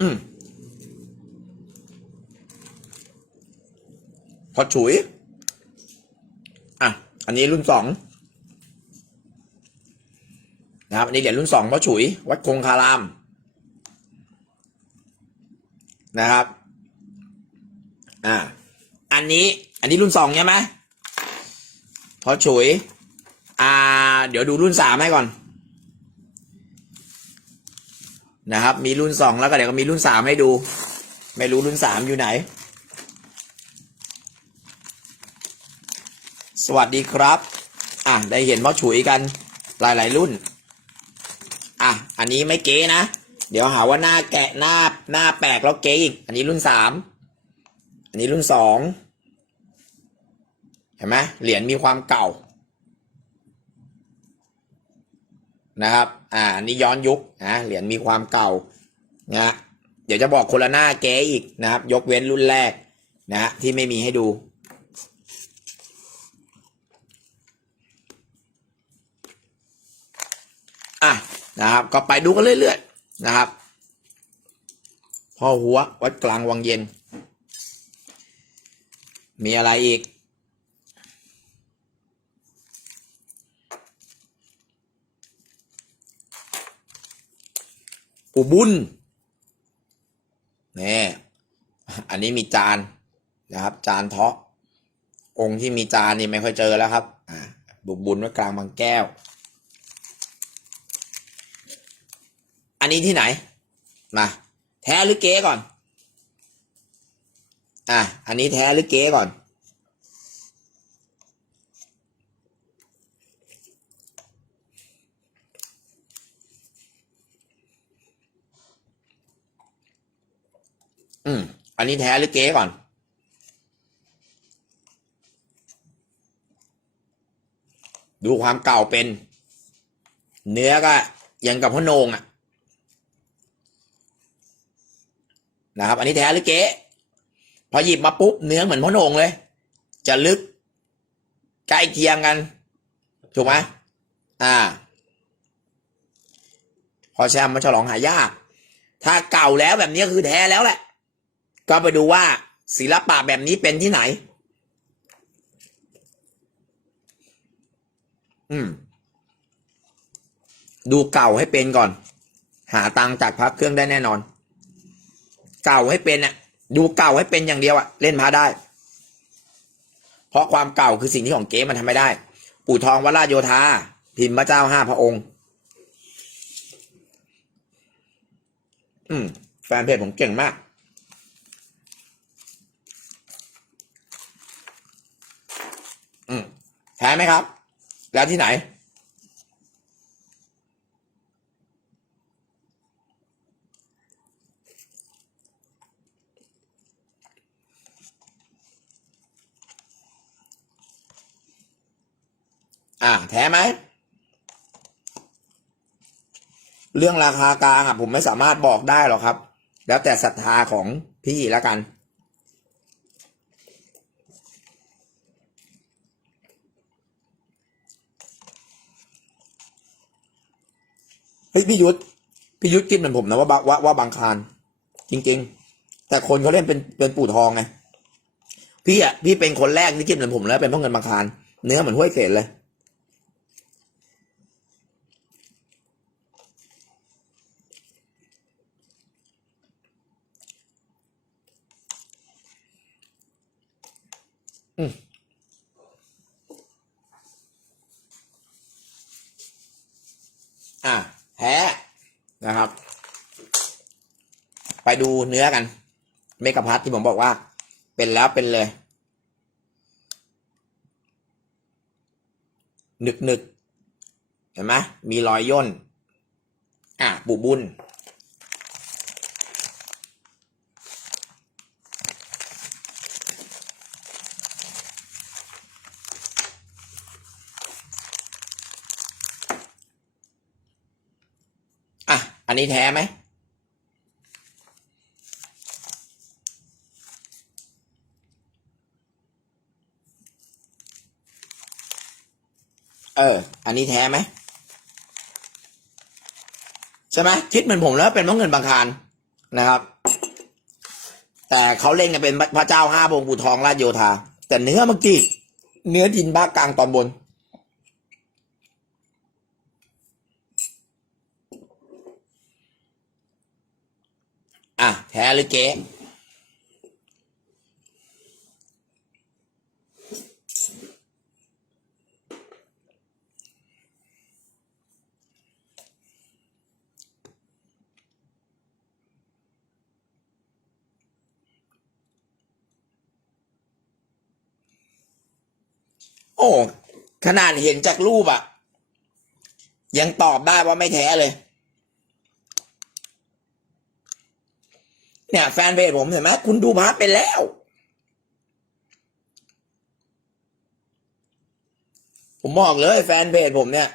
อืมพอฉุย อะ อันนี้รุ่นสองนะครับ อันนี้เหรียญรุ่นสองพอฉุย วัดคงคาราม นะครับ อ่า อันนี้ อันนี้รุ่นสองใช่ไหมพอฉุย อ่า เดี๋ยวดูรุ่นสามให้ก่อน นะครับ มีรุ่นสองแล้วก็เดี๋ยวก็มีรุ่นสามให้ดู ไม่รู้รุ่นสามอยู่ไหน สวัสดีครับ อะได้เห็นพ่อฉุยกันหลาย ๆ รุ่น อะ อันนี้ไม่เก๋นะ เดี๋ยวหาว่าหน้าแกะหน้าหน้าแปลกแล้วเก๋อีก อันนี้รุ่นสาม อันนี้รุ่นสอง เห็นไหมเหรียญมีความเก่า นะครับ อ่านี้ย้อนยุคนะเหรียญมีความเก่านะเดี๋ยวจะบอกคนละหน้าเก๋อีกนะครับ ยกเว้นรุ่นแรกนะฮะที่ไม่มีให้ดู อะนะครับ ก็ไปดูกันเรื่อยๆนะครับพ่อหัววัดกลางวังเย็น มีอะไรอีก อุบุญนี่อันนี้มีจานนะครับ จานเทาะ องค์ที่มีจานนี่ไม่ค่อยเจอแล้วครับ อ่าบุบุญไว้กลางบางแก้ว อันนี้ที่ไหน มา แท้หรือเก๊ก่อน อะ อันนี้แท้หรือเก๊ก่อน อืม อันนี้แท้หรือเก๊ก่อน ดูความเก่าเป็น เนื้อก็ยังกับพนงอะ นะครับ อันนี้แท้หรือเก๊พอหยิบมาปุ๊บเนื้อเหมือนพนงเลย จะลึก ใกล้เคียงกัน ถูกไหมอ่า พอแชมป์มาฉลองหายาก ถ้าเก่าแล้วแบบนี้คือแท้แล้วแหละ ก็ไปดูว่าศิลปะแบบนี้เป็นที่ไหน อืม ดูเก่าให้เป็นก่อน หาตังค์จากพระเครื่องได้แน่นอน เก่าให้เป็นอะดูเก่าให้เป็นอย่างเดียวอะเล่นพระได้ เพราะความเก่าคือสิ่งที่ของเก๊มันทำไม่ได้ ปู่ทองวราโยธา พิมพ์พระเจ้าห้าพระองค์ อืม แฟนเพจผมเก่งมาก อืม แท้ไหมครับ แล้วที่ไหน อ่า แท้ไหม เรื่องราคากลางอะผมไม่สามารถบอกได้หรอกครับ แล้วแต่ศรัทธาของพี่แล้วกัน เฮ้ยพี่ยุทธพี่ยุทธคิดเหมือนผมนะว่าบะว่าว่าบางคารจริง ๆ แต่คนเขาเล่นเป็นเป็นปู่ทองไงพี่อะพี่เป็นคนแรกที่คิดเหมือนผมแล้วเป็นเพราะเงินบางคารเนื้อเหมือนห้วยเศษเลยอืมอะ แท้นะครับ ไปดูเนื้อกัน เมกะพัทที่ผมบอกว่า เป็นแล้วเป็นเลยหนึกหนึกเห็นไหมมีรอยย่น อะ บุบุญ อันนี้แท้ไหม เออ อันนี้แท้ไหมใช่ไหมคิดเหมือนผมแล้วเป็นพระเงินบางคารนะครับ แต่เขาเล่นกันเป็นพระเจ้าห้าพงปู่ทองราชโยธา แต่เนื้อเมื่อกี้เนื้อดินภากลางตอนบน แพ้หรือเก๊โอ้ ขนาดเห็นจากรูปอะยังตอบได้ว่าไม่แท้เลย เนี่ย แฟนเพจผมเห็นไหมคุณดูพาร์ทไปแล้ว ผมบอกเลยแฟนเพจผมเนี่ย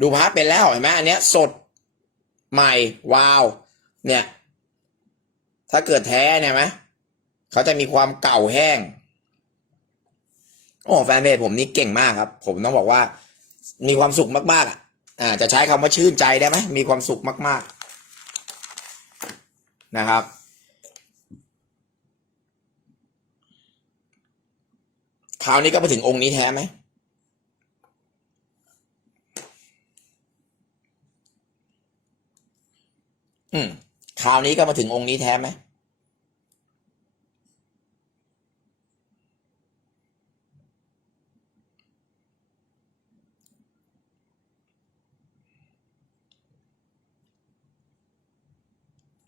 ดูพาร์ทไปแล้วเห็นไหมอันเนี้ย สดใหม่วาว เนี่ย ถ้าเกิดแท้เนี่ยไหมเขาจะมีความเก่าแห้งโอ้แฟนเพจผมนี่เก่งมากครับ ผมต้องบอกว่า มีความสุขมากๆอะอ่าจะใช้คำว่าชื่นใจได้ไหมมีความสุขมาก ๆ นะครับ คราวนี้ก็มาถึงองค์นี้แท้ไหมอืมคราวนี้ก็มาถึงองค์นี้แท้ไหม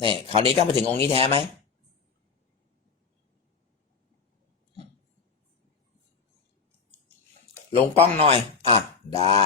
เนี่ยคราวนี้ก็มาถึงองค์นี้แท้ไหมลงกล้องหน่อย อะ ได้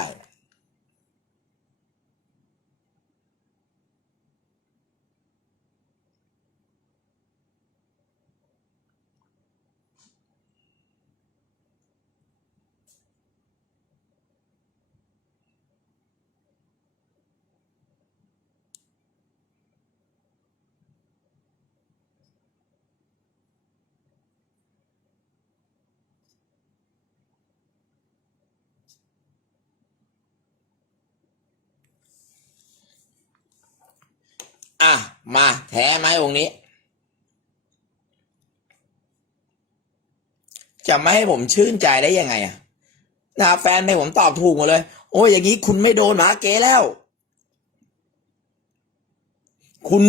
อะ มาแท้ไหมองค์นี้ จะไม่ให้ผมชื่นใจได้ยังไงอะนะแฟนให้ผมตอบถูกหมดเลย โอ้ยอย่างนี้คุณไม่โดนหมาเก๋แล้ว คุณ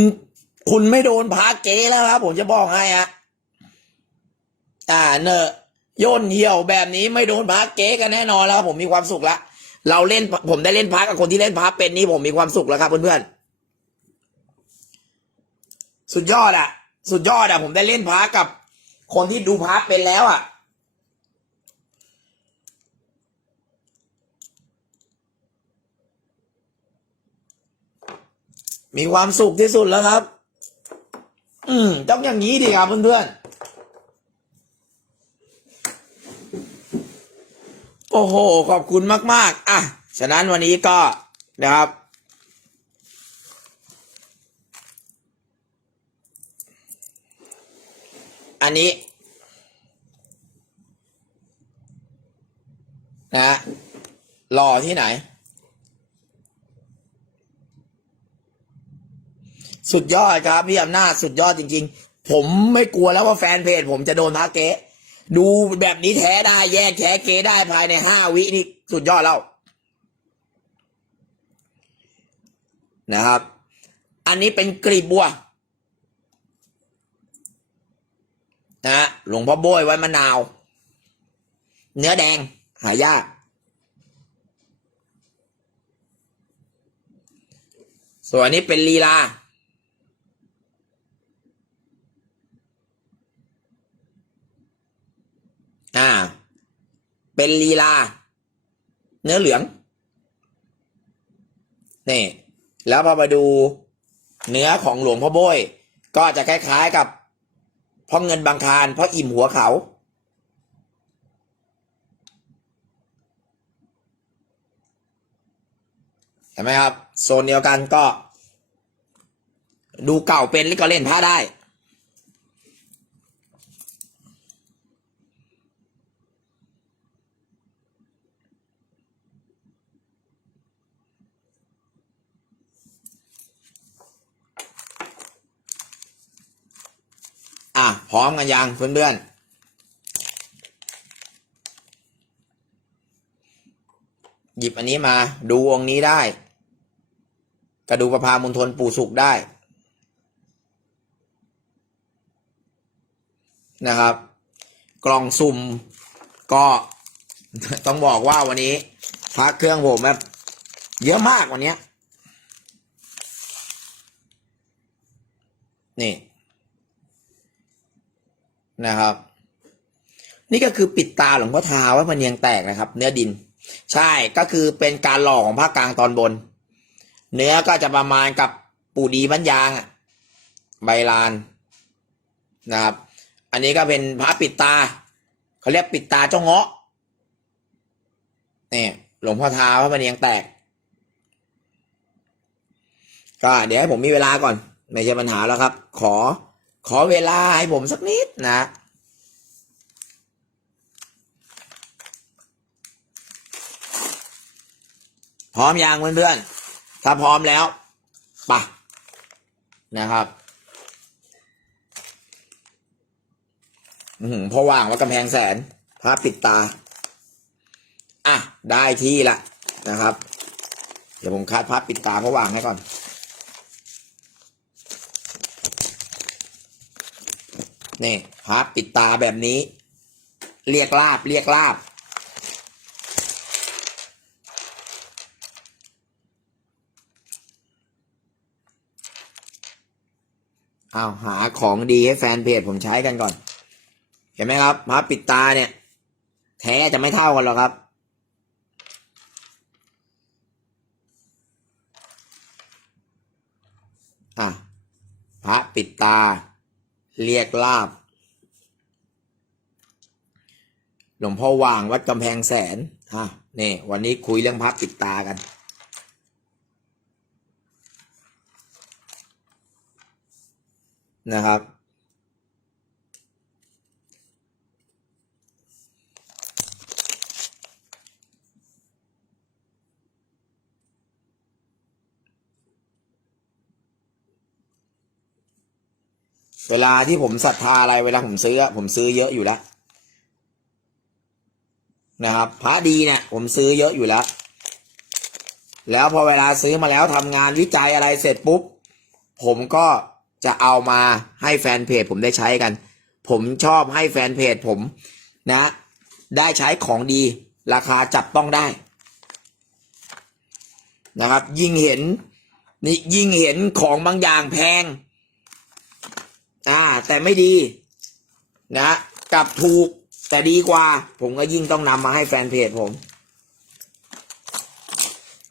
คุณไม่โดนพาเก๋แล้วครับผมจะบอกให้อะอ่าเนอะย่นเหี่ยวแบบนี้ไม่โดนพาเก๋กันแน่นอนแล้วผมมีความสุขละเราเล่นผมได้เล่นพากับคนที่เล่นพาเป็นนี้ผมมีความสุขแล้วครับเพื่อนๆ สุดยอดอะสุดยอดอะผมได้เล่นพาร์ทกับคนที่ดูพาร์ทเป็นแล้วอะมีความสุขที่สุดแล้วครับ อืม ต้องอย่างนี้ดีครับเพื่อนๆ โอ้โห ขอบคุณมาก ๆ อะ ฉะนั้นวันนี้ก็นะครับ อันนี้นะหล่อที่ไหน สุดยอดครับพี่อำนาจสุดยอดจริง ๆ ผมไม่กลัวแล้วว่าแฟนเพจ ผมจะโดนพาเก๊ดูแบบนี้แท้ได้แยกแท้เก๊ได้ภายในห้าวินี่สุดยอดแล้วนะครับ อันนี้เป็นกลีบบัว นะหลวงพ่อโบยไว้มะนาว เนื้อแดง หายาก ส่วนนี้เป็นลีลา อ่า เป็นลีลา เนื้อเหลือง นี่ แล้วพอมาดูเนื้อของหลวงพ่อโบยก็จะคล้ายๆกับ เพราะเงินบางคารเพราะอิ่มหัวเขา เห็นไหมครับ โซนเดียวกันก็ ดูเก่าเป็นแล้วก็เล่นผ้าได้ พร้อมกันยังเพื่อนๆหยิบอันนี้มา ดูองค์นี้ได้ กระดูกประพามณฑลปู่สุขได้นะครับ กล่องสุ่มก็ต้องบอกว่าวันนี้พระเครื่องผมแบบเยอะมากวันนี้นี่ นะครับ นี่ก็คือปิดตาหลวงพ่อทาว่ามันเนียงแตกนะครับ เนื้อดิน ใช่ก็คือเป็นการหล่อของภาคกลางตอนบน เนื้อก็จะประมาณกับปูดีบ้านยางใบลานนะครับ อันนี้ก็เป็นพระปิดตาเขาเรียกปิดตาเจ้าเงาะนี่หลวงพ่อทาว่ามันเนียงแตก ก็เดี๋ยวให้ผมมีเวลาก่อน ไม่ใช่ปัญหาแล้วครับ ขอขอเวลาให้ผมสักนิด นะพร้อมยังเพื่อนๆ ถ้าพร้อมแล้วปะนะครับ อือหือพอว่างว่ากำแพงแสนพระปิดตา อะ ได้ที่ละนะครับ เดี๋ยวผมคัดพระปิดตาพอว่างให้ก่อน นี่พระปิดตาแบบนี้ เรียกลาบเรียกลาบ เอาหาของดีให้แฟนเพจผมใช้กันก่อน เห็นไหมครับพระปิดตาเนี่ย แท้จะไม่เท่ากันหรอกครับอะพระปิดตา เรียกลาบ หลวงพ่อวางวัดกำแพงแสนอะนี่วันนี้คุยเรื่องพระปิดตากัน นะครับ เวลาที่ผมศรัทธาอะไรเวลาผมซื้อ ผมซื้อเยอะอยู่แล้วนะครับพระดีเนี่ย ผมซื้อเยอะอยู่แล้ว แล้วพอเวลาซื้อมาแล้วทำงานวิจัยอะไรเสร็จปุ๊บ ผมก็จะเอามาให้แฟนเพจผมได้ใช้กัน ผมชอบให้แฟนเพจผมนะ ได้ใช้ของดีราคาจับต้องได้ นะครับ ยิ่งเห็นนี่ยิ่งเห็นของบางอย่างแพง อ่า แต่ไม่ดี นะกลับถูกแต่ดีกว่า ผมก็ยิ่งต้องนำมาให้แฟนเพจผม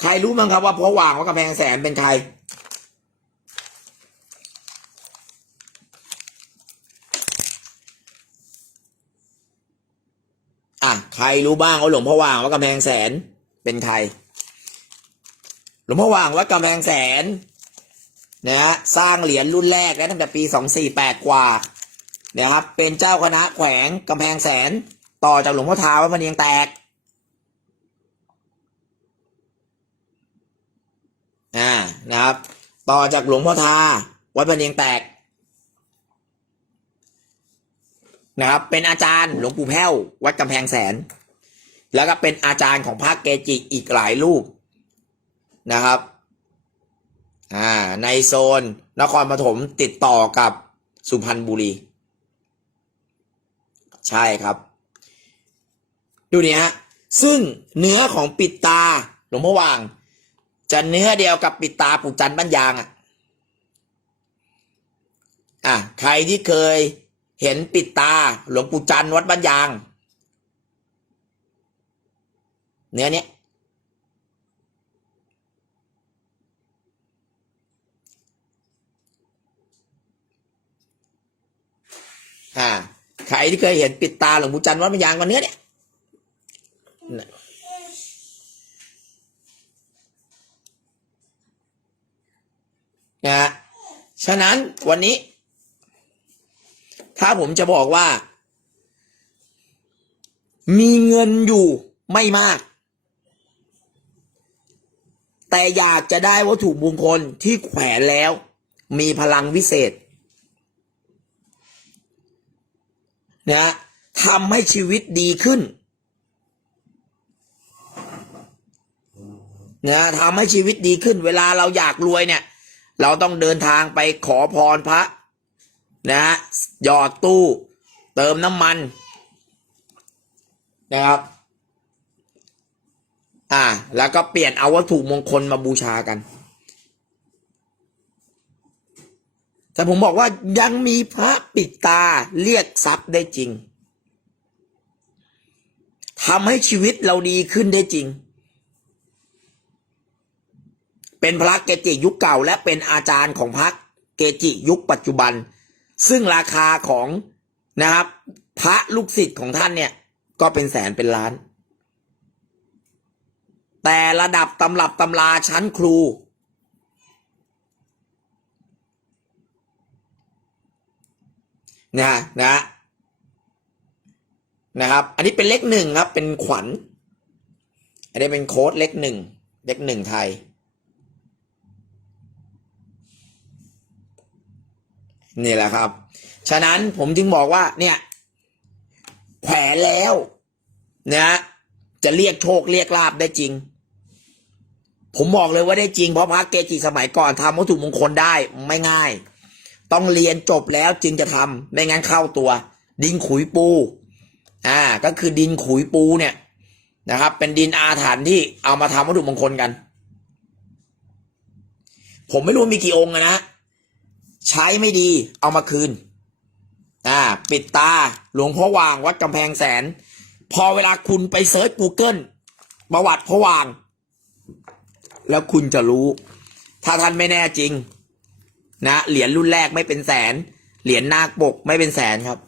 ใครรู้มั้งครับว่าพราะว่างว่ากำแพงแสนเป็นใครอะใครรู้บ้างว่าหลวงพ่อว่างว่ากำแพงแสนเป็นใคร หลวงพ่อว่างวัดกำแพงแสน นะฮะสร้างเหรียญรุ่นแรกแล้วตั้งแต่ปีสองสี่แปดกว่านะครับเป็นเจ้าคณะแขวงกำแพงแสนต่อจากหลวงพ่อทาวัดพะเนียงแตกอ่านะครับ ต่อจากหลวงพ่อทาวัดพะเนียงแตกนะครับ เป็นอาจารย์หลวงปู่แพ้ววัดกำแพงแสน แล้วก็เป็นอาจารย์ของพระเกจิอีกหลายรูปนะครับ อ่าในโซน นครปฐมติดต่อกับสุพรรณบุรี ใช่ครับ ดูนี่ฮะซึ่งเนื้อของปิดตาหลวงพ่อวาง จะเนื้อเดียวกับปิดตาปู่จันทร์บ้านยางอะอะใครที่เคยเห็นปิดตาหลวงปู่จันทร์วัดบ้านยาง เนื้อเนี้ย อ่า ใครที่เคยเห็นปิดตาหลวงปู่จันทร์วัดบ้านยางกันเนื้อเนี่ยนะนะฮะฉะนั้นวันนี้ ถ้าผมจะบอกว่า มีเงินอยู่ไม่มาก แต่อยากจะได้วัตถุมงคลที่แขวนแล้ว มีพลังวิเศษ นะทำให้ชีวิตดีขึ้นนะทำให้ชีวิตดีขึ้น เวลาเราอยากรวยเนี่ย เราต้องเดินทางไปขอพรพระนะหยอดตู้ เติมน้ำมันนะครับอ่า แล้วก็เปลี่ยนเอาวัตถุมงคลมาบูชากัน แต่ผมบอกว่ายังมีพระปิดตาเรียกทรัพย์ได้จริงทำให้ชีวิตเราดีขึ้นได้จริง เป็นพระเกจิยุคเก่า และเป็นอาจารย์ของพระเกจิยุคปัจจุบัน ซึ่งราคาของนะครับ พระลูกศิษย์ของท่านเนี่ย ก็เป็นแสนเป็นล้าน แต่ระดับตำรับตำราชั้นครู นะนะนะครับ อันนี้เป็นเลขหนึ่งครับ เป็นขวัญ อันนี้เป็นโค้ดเลขหนึ่งเลขหนึ่งไทยนี่แหละครับ ฉะนั้นผมจึงบอกว่า เนี่ย แขวนแล้วนะจะเรียกโชคเรียกลาบได้จริง ผมบอกเลยว่าได้จริงเพราะพระเกจิสมัยก่อนทำวัตถุมงคลได้ไม่ง่าย ต้องเรียนจบแล้วจึงจะทำไม่งั้นเข้าตัว ดินขุยปู อ่า ก็คือดินขุยปูเนี่ยนะครับ เป็นดินอาถรรพ์ที่เอามาทำวัตถุมงคลกัน ผมไม่รู้มีกี่องค์นะใช้ไม่ดีเอามาคืน อ่า ปิดตาหลวงพ่อวางวัดกำแพงแสน พอเวลาคุณไปเซิร์ช Google ประวัติพ่อวาง แล้วคุณจะรู้ ถ้าท่านไม่แน่จริง นะเหรียญรุ่นแรกไม่เป็นแสน เหรียญนาคปกไม่เป็นแสนครับ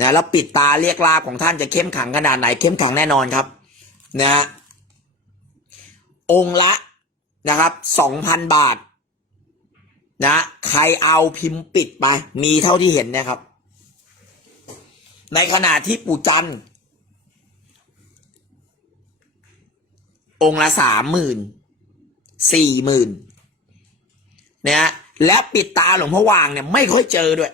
นะแล้วปิดตาเรียกลาบของท่านจะเข้มขังขนาดไหนเข้มขังแน่นอนครับนะองค์ละนะครับสองพันบาทนะใครเอาพิมพ์ปิดไป มีเท่าที่เห็นนะครับ ในขณะที่ปู่จันองค์ละสามหมื่นสี่หมื่น นะและปิดตาหลวงพ่อวางเนี่ยไม่ค่อยเจอด้วย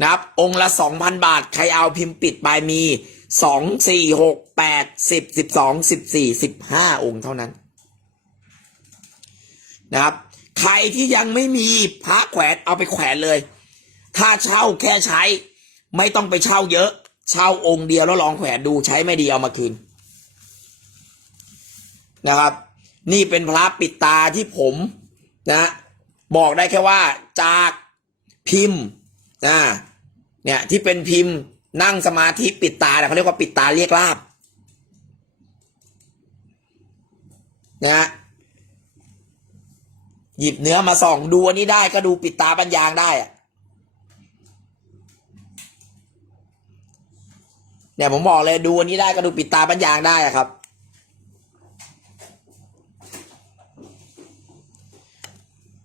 นะครับ องค์ละสองพันบาท ใครเอาพิมพ์ปิดไปมีสองสี่หกแปดสิบสิบสองสิบสี่สิบห้าองค์เท่านั้น นะครับ ใครที่ยังไม่มีพระแขวนเอาไปแขวนเลย ถ้าเช่าแค่ใช้ ไม่ต้องไปเช่าเยอะ เช่าองค์เดียวแล้วลองแขวนดูใช้ไม่ดีเอามาคืนนะครับ นี่เป็นพระปิดตาที่ผมนะ บอกได้แค่ว่าจากพิมพ์นะเนี่ยที่เป็นพิมพ์นั่งสมาธิปิดตาเนี่ยเขาเรียกว่าปิดตาเรียกลาบนะหยิบเนื้อมาส่องดูอันนี้ได้ก็ดูปิดตาปัญญางได้อะเนี่ยผมบอกเลยดูอันนี้ได้ก็ดูปิดตาปัญญางได้อะครับ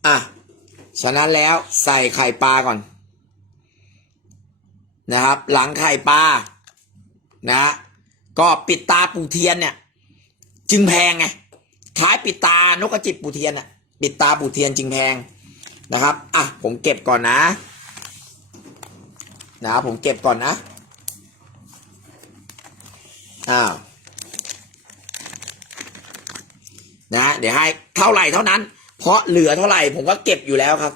อะ ฉะนั้นแล้วใส่ไข่ปลาก่อน นะครับ หลังไข่ปลานะ ก็ปิดตาปูเทียนเนี่ย จึงแพงไงคล้ายปิดตานกกระจิบปูเทียนอะ ปิดตาปูเทียนจึงแพงนะครับ อะ ผมเก็บก่อนนะ นะครับผมเก็บก่อนนะ อ้าว นะ เดี๋ยวให้เท่าไหร่เท่านั้น เพราะเหลือเท่าไหร่ผมก็เก็บอยู่แล้วครับ